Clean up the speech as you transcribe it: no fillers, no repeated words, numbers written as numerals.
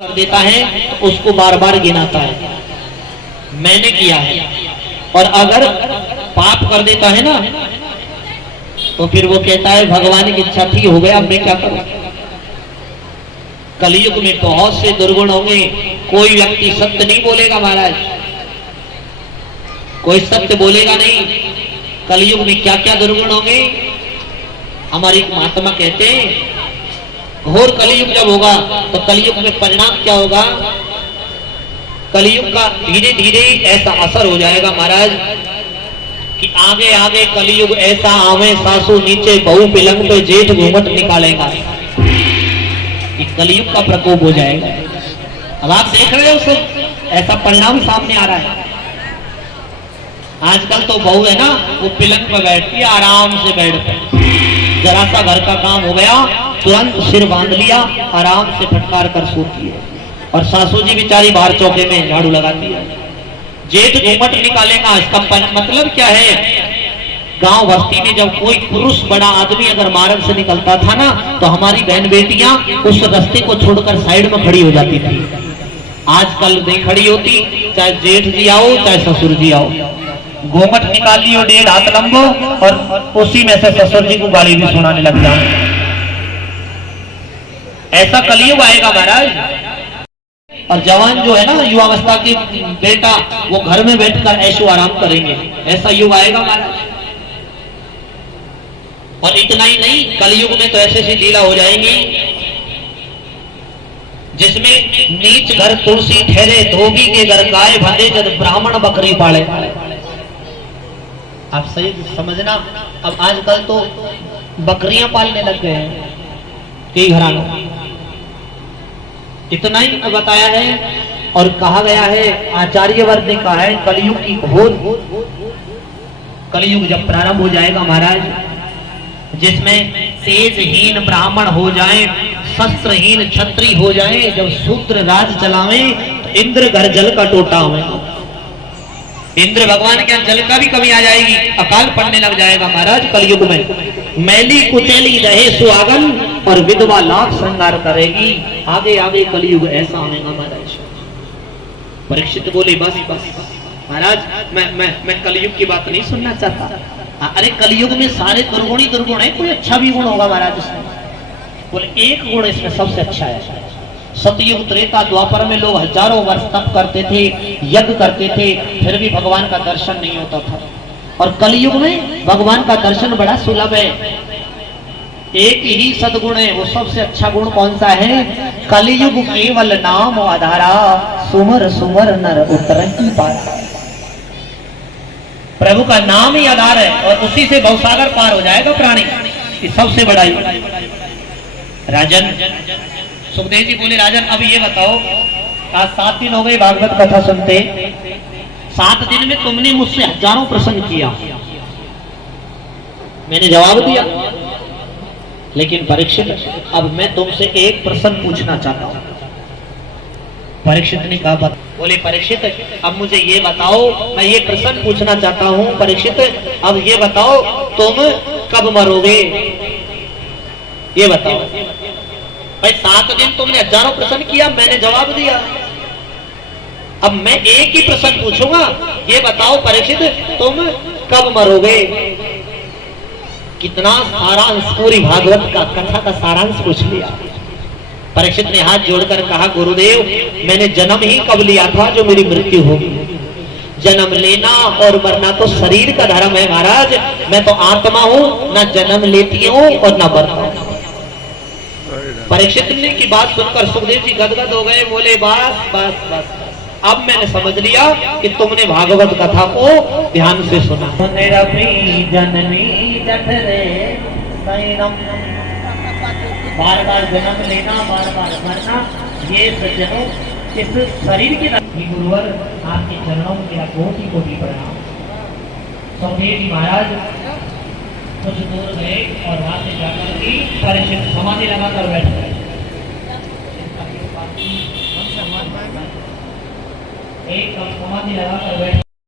कर देता है तो उसको बार बार गिनाता है मैंने किया है, और अगर पाप कर देता है ना तो फिर वो कहता है भगवान की इच्छा थी, हो गया, मैं क्या करूं। कलयुग में बहुत से दुर्गुण होंगे, कोई व्यक्ति सत्य नहीं बोलेगा महाराज, कोई सत्य बोलेगा नहीं। कलयुग में क्या क्या दुर्गुण होंगे। हमारी महात्मा कहते हैं घोर कलयुग जब होगा तो कलयुग में परिणाम क्या होगा। कलयुग का धीरे धीरे ऐसा असर हो जाएगा महाराज कि आगे आगे कलयुग ऐसा आवे सासू नीचे बहू पिलंग पे जेठ घूमट निकालेगा, कि कलयुग का प्रकोप हो जाएगा। अब आप देख रहे हो सब ऐसा परिणाम सामने आ रहा है। आजकल तो बहू है ना वो पिलंग पर बैठती है, आराम से बैठती, जरा सा घर का काम हो गया तुरंत सिर बांध लिया, आराम से फटकार कर सोती है, और सासू जी बेचारी बाहर चौके में झाड़ू लगाती है। जेठ घूमट निकालेगा, इसका मतलब क्या है। गांव बस्ती में जब कोई पुरुष बड़ा आदमी अगर मार्ग से निकलता था ना तो हमारी बहन बेटियां उस रास्ते को छोड़कर साइड में खड़ी हो जाती थी। आजकल नहीं खड़ी होती, चाहे जेठ जी आओ चाहे ससुर जी आओ, घूमट निकाल लियो 1.5 हाथ लंबो और उसी में से ससुर जी को गाली भी सुनाने लग जाओ। ऐसा कलयुग आएगा महाराज। और जवान जो है ना युवावस्था की बेटा वो घर में बैठकर ऐशो आराम करेंगे, ऐसा युग आएगा महाराज। और इतना ही नहीं, कलयुग में तो ऐसे ऐसी लीला हो जाएंगी जिसमें नीच घर तुलसी ठहरे, धोबी के घर गाय भरे, जब ब्राह्मण बकरी पाले। आप सही समझना, अब आजकल तो बकरियां पालने लग गए हैं कई घरानों। इतना ही बताया है और कहा गया है, आचार्यवर्ग ने कहा है कलयुग की घोर कलयुग जब प्रारंभ हो जाएगा महाराज, जिसमें तेजहीन ब्राह्मण हो जाए, शस्त्रहीन क्षत्रिय हो जाए, जब शूद्र राज चलावे तो इंद्र घर जल का टोटा हुए, इंद्र भगवान के जल का भी कमी आ जाएगी, अकाल पड़ने लग जाएगा महाराज कलयुग में। मैली कुचैली रहे सुहागन और विधवा लाख श्रृंगार करेगी। आगे आगे कलयुग ऐसा आएगा महाराज। परीक्षित बोले बस बस महाराज, मैं कलयुग की बात नहीं सुनना चाहता। अरे कलयुग में सारे दुर्गुण ही दुर्गुण है, कोई अच्छा भी गुण होगा महाराज इसमें। बोले एक गुण इसमें सबसे अच्छा है। सतयुग त्रेता द्वापर में लोग हजारों वर्ष तप करते थे, यज्ञ करते थे, फिर भी भगवान का दर्शन नहीं होता था। और कलयुग में भगवान का दर्शन बड़ा सुलभ है। एक ही सदगुण है, वो सबसे अच्छा गुण कौन सा है। कलयुग केवल नाम आधारा, सुमर सुमर नर उतरहि पारा। प्रभु का नाम ही आधार है और उसी से भवसागर पार हो जाएगा प्राणी, ये सबसे बड़ा ही। राजन सुखदेव जी बोले, राजन अब ये बताओ, आज 7 दिन हो गए भागवत कथा सुनते, 7 दिन में तुमने मुझसे हजारों प्रश्न किया, मैंने जवाब दिया, लेकिन परीक्षित अब मैं तुमसे एक प्रश्न पूछना चाहता हूं। परीक्षित ने कहा बता। बोले परीक्षित अब मुझे ये बताओ, मैं ये प्रश्न पूछना चाहता हूं। परीक्षित अब ये बताओ, तुम कब मरोगे, ये बताओ। भाई 7 दिन तुमने हजारों प्रश्न किया, मैंने जवाब दिया, अब मैं एक ही प्रश्न पूछूंगा, ये बताओ परीक्षित तुम कब मरोगे। कितना सारांश, पूरी भागवत का कथा का सारांश पूछ लिया। परीक्षित ने हाथ जोड़कर कहा, गुरुदेव मैंने जन्म ही कब लिया था जो मेरी मृत्यु होगी। जन्म लेना और मरना तो शरीर का धर्म है महाराज, मैं तो आत्मा हूं, ना जन्म लेती हूं और ना मरता हूं। परीक्षित ने की बात सुनकर सुखदेव जी गदगद हो गए। बोले बस बस बस, अब मैंने समझ लिया कि तुमने भागवत कथा को ध्यान से सुना। बार बार जन्म लेना, बार बार मरना, ये सज्जनों इस शरीर की गुरुवर आपके चरणों के कोटि कोटि प्रणाम। सुखदेव जी महाराज कुछ दूर गए और वहां से जाकर के परीक्षित समाधि लगाकर बैठ गए। एक समाधि लगाकर बैठ